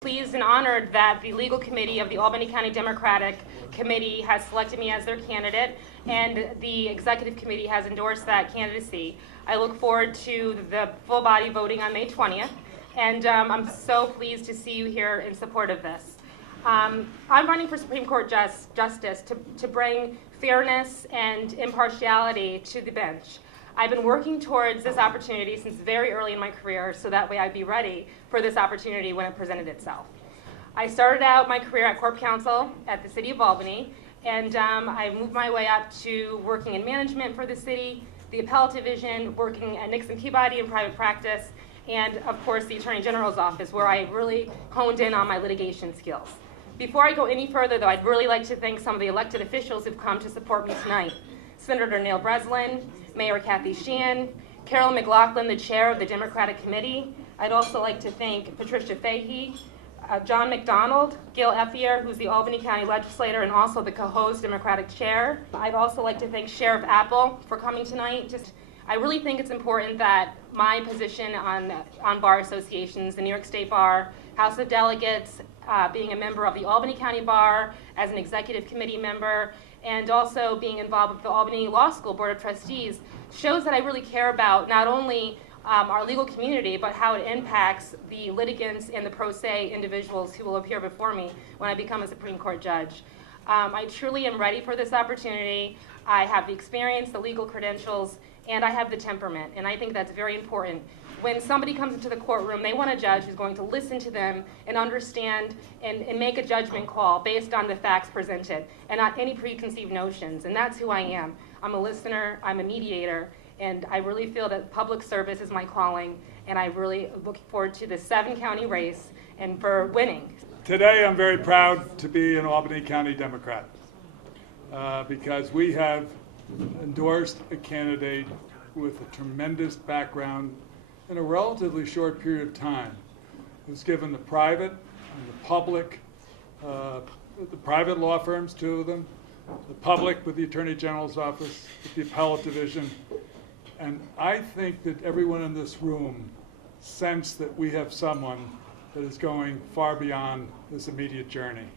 Pleased and honored that the legal committee of the Albany County Democratic Committee has selected me as their candidate, and the executive committee has endorsed that candidacy. I look forward to the full body voting on May 20th, and I'm so pleased to see you here in support of this. I'm running for Supreme Court Justice to bring fairness and impartiality to the bench. I've been working towards this opportunity since very early in my career, so that way I'd be ready for this opportunity when it presented itself. I started out my career at Corp Counsel at the City of Albany, and I moved my way up to working in management for the city, the appellate division, working at Nixon Peabody in private practice, and of course the Attorney General's office, where I really honed in on my litigation skills. Before I go any further, though, I'd really like to thank some of the elected officials who've come to support me tonight. Senator Neil Breslin, Mayor Kathy Sheehan, Carolyn McLaughlin, the chair of the Democratic Committee. I'd also like to thank Patricia Fahey, John McDonald, Gail Effier, who's the Albany County legislator and also the Cohoes Democratic chair. I'd also like to thank Sheriff Apple for coming tonight. I really think it's important that my position on bar associations, the New York State Bar, House of Delegates, being a member of the Albany County Bar, as an executive committee member, and also being involved with the Albany Law School Board of Trustees, shows that I really care about not only our legal community, but how it impacts the litigants and the pro se individuals who will appear before me when I become a Supreme Court judge. I truly am ready for this opportunity. I have the experience, the legal credentials, and I have the temperament, and I think that's very important. When somebody comes into the courtroom, they want a judge who's going to listen to them and understand and make a judgment call based on the facts presented and not any preconceived notions, and that's who I am. I'm a listener, I'm a mediator, and I really feel that public service is my calling, and I really look forward to the 7-county race and for winning. Today I'm very proud to be an Albany County Democrat because we have endorsed a candidate with a tremendous background in a relatively short period of time, who's given the private and the public, the private law firms, 2 of them, the public with the Attorney General's office, with the appellate division, and I think that everyone in this room sense that we have someone that is going far beyond this immediate journey.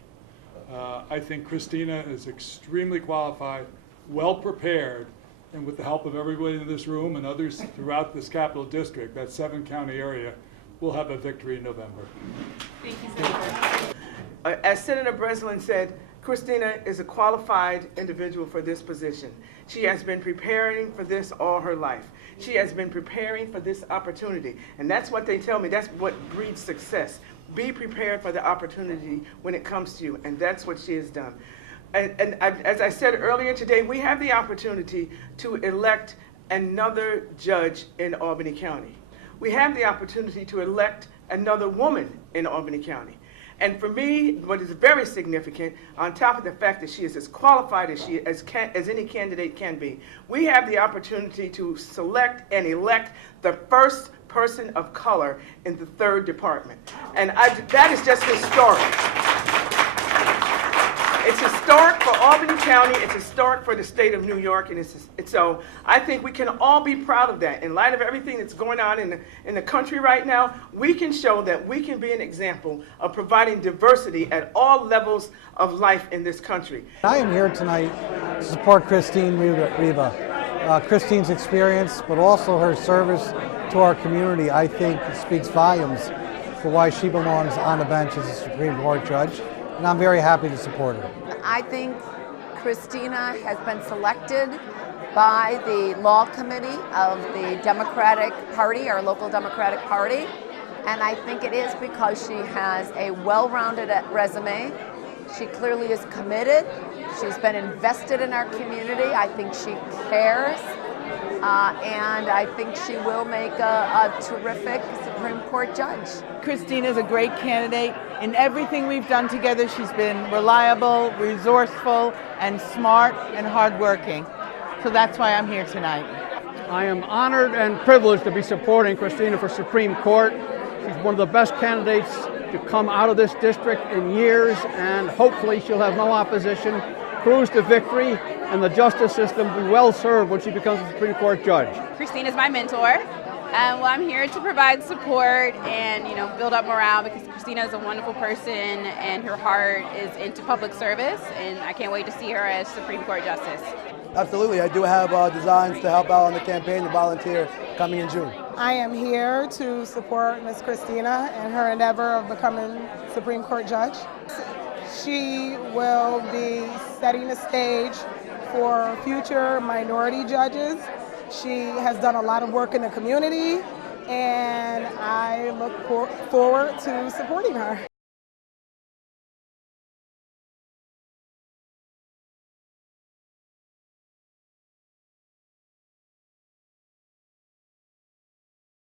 I think Christina is extremely qualified, well prepared, and with the help of everybody in this room and others throughout this Capital District, that 7-county area, we'll have a victory in November. Thank you, Senator. As Senator Breslin said, Christina is a qualified individual for this position. She has been preparing for this all her life. She has been preparing for this opportunity, and that's what they tell me, that's what breeds success. Be prepared for the opportunity when it comes to you, and that's what she has done. As I said earlier today, we have the opportunity to elect another judge in Albany County. We have the opportunity to elect another woman in Albany County. And for me, what is very significant, on top of the fact that she is as qualified as any candidate can be, we have the opportunity to select and elect the first person of color in the 3rd department. And that is just historic. It's historic for Albany County, it's historic for the state of New York, and so I think we can all be proud of that. In light of everything that's going on in the country right now, we can show that we can be an example of providing diversity at all levels of life in this country. I am here tonight to support Christine Ryba. Christine's experience, but also her service to our community, I think speaks volumes for why she belongs on the bench as a Supreme Court judge. And I'm very happy to support her. I think Christina has been selected by the Law Committee of the Democratic Party, our local Democratic Party, and I think it is because she has a well-rounded resume. She clearly is committed. She's been invested in our community. I think she cares, and I think she will make a terrific Supreme Court judge. Christina is a great candidate. In everything we've done together, she's been reliable, resourceful, and smart and hardworking. So that's why I'm here tonight. I am honored and privileged to be supporting Christina for Supreme Court. She's one of the best candidates to come out of this district in years, and hopefully she'll have no opposition, cruise to victory, and the justice system be well served when she becomes a Supreme Court judge. Christina's my mentor. Well, I'm here to provide support and, build up morale because Christina is a wonderful person and her heart is into public service, and I can't wait to see her as Supreme Court Justice. Absolutely. I do have designs to help out on the campaign and volunteer coming in June. I am here to support Ms. Christina in her endeavor of becoming Supreme Court Judge. She will be setting the stage for future minority judges. She has done a lot of work in the community, and I look forward to supporting her.